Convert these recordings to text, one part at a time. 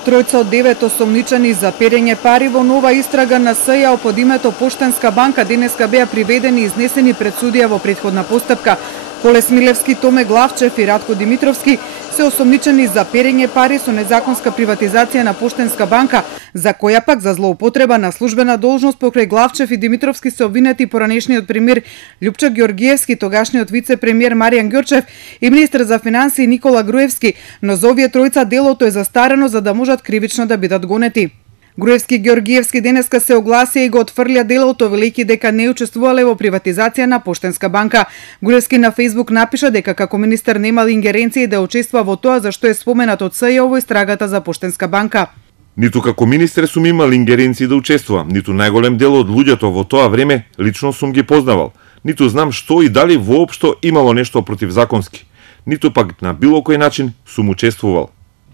Тројца од 9 осомничени за перење пари во нова истрага на СЈ под името Поштенска банка денеска беа приведени и изнесени пред судија во претходна постапка. Колес Милевски, Томе Главчев и Радко Димитровски се осомничени за перење пари со незаконска приватизација на Поштенска банка, за која пак за злоупотреба на службена должност покрај Главчев и Димитровски се обвинети поранешниот премиер Љупчо Ѓоргиевски, тогашниот вице-премиер Маријан Ѓорчев и министер за финансии Никола Груевски, но за овие тројца делото е застарено за да можат кривично да бидат гонети. Груевски и Ѓоргиевски денеска се огласија и го отфрлја делото, велејќи дека не учествувале во приватизација на Поштенска банка. Груевски на Фејсбук напиша дека како министер немал ингеренции да учествува во тоа за што е споменат од СЈ во истрагата за Поштенска банка. Ниту како министер сум имал ингеренции да учествувам, ниту најголем дел од луѓето во тоа време лично сум ги познавал, ниту знам што и дали воопшто имало нешто противзаконски, ниту пак на било кој начин сум учествувал.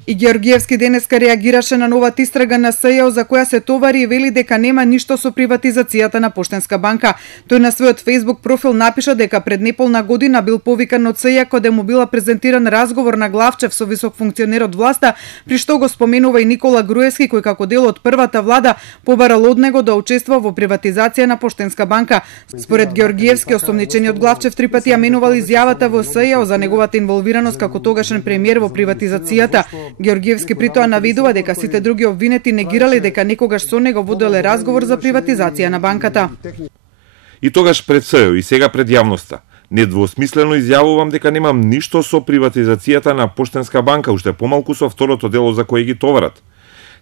И Ѓоргиевски денеска реагираше на новата истрага на СЈ за која се товари и вели дека нема ништо со приватизацијата на Поштенска банка. Тој на својот Facebook профил напиша дека пред неполна година бил повикан од СЈ каде му била презентиран разговор на Главчев со висок функционер од власта, при што го споменува и Никола Груевски, кој како дел од првата влада побарал од него да учествува во приватизација на Поштенска банка. Според Ѓоргиевски, осомничениот Главчев 3 пати ја менувал изјавата во СЈ за неговата инволвираност како тогашен премиер во приватизацијата. Ѓоргиевски при тоа наведува дека сите други обвинети негирале дека некогаш со него воделе разговор за приватизација на банката. И тогаш пред СЈ и сега пред јавноста недвосмислено изјавувам дека немам ништо со приватизацијата на Поштенска банка, уште помалку со второто дело за кое ги товарат.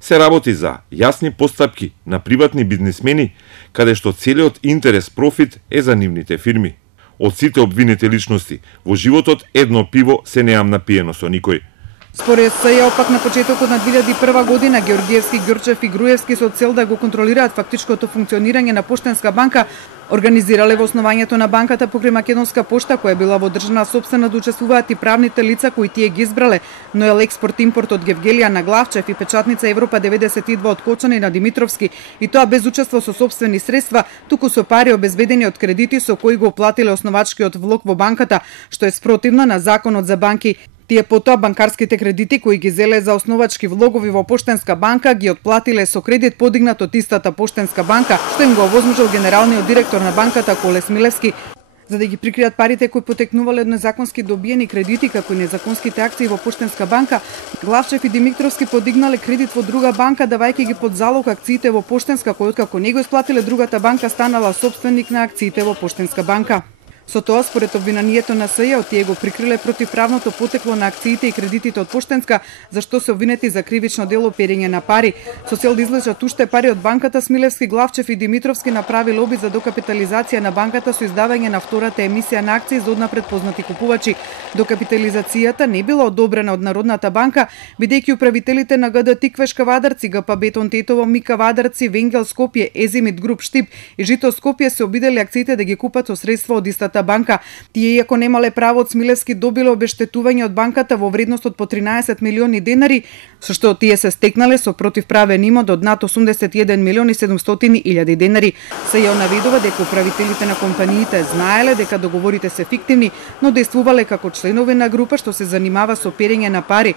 Се работи за јасни постапки на приватни бизнисмени, каде што целиот интерес профит е за нивните фирми. Од сите обвинети личности во животот едно пиво се неам напиено со никој. Според СЈ пак на почетокот на 2001 година Ѓоргиевски, Ѓорчев и Груевски со цел да го контролираат фактичкото функционирање на Поштенска банка организирале во основањето на банката покрај Македонска пошта, која била во државна сопствена, да учествуваат и правните лица кои тие ги избрале, но ел експорт-импорт од Гевгелија на Главчев и печатница Европа 92 од Кочани на Димитровски, и тоа без учество со сопствени средства, туку со пари обезбедени од кредити со кои го оплатиле основачкиот влог во банката, што е спротивно на законот за банки. Тие потоа банкарските кредити кои ги зеле за основачки влогови во Поштенска банка ги отплатиле со кредит подигнат од истата Поштенска банка, што им го овозможил генералниот директор на банката Колес Милевски. За да ги прикријат парите кои потекнувале од незаконски добиени кредити како и незаконските акции во Поштенска банка, Главчев и Димитровски подигнале кредит во друга банка давајќи ги под залог акциите во Поштенска, кои откако не го исплатиле другата банка станала собственик на акциите во Поштенска банка. Со тоа, според обвинението на СЈ, тие го прикриле противправното потекло на акциите и кредитите од Поштенска, за што се обвинети за кривично дело перење на пари. Со цел да извлечат уште пари од банката, Смилевски, Главчев и Димитровски направиле обид за докапитализација на банката со издавање на втората емисија на акции за однапред познати купувачи. Докапитализацијата не била одобрена од Народната банка, бидејќи управителите на ГД Тиквеш Кавадарци, ГП Бетон Тетово, МИ Кавадарци, Венгел Скопје, Езимит Груп Штип и Жито Скопје се обиделе акциите да ги купат со средства од истата банка. Тие, иако немале право од Смилевски, добиле обештетување од банката во вредност од по 13 милиони денари, со што тие се стекнале со противправен имот од над 81 милиони 700 илјади денари. СЈ наведува дека управителите на компаниите знаеле дека договорите се фиктивни, но действувале како членови на група што се занимава со перење на пари.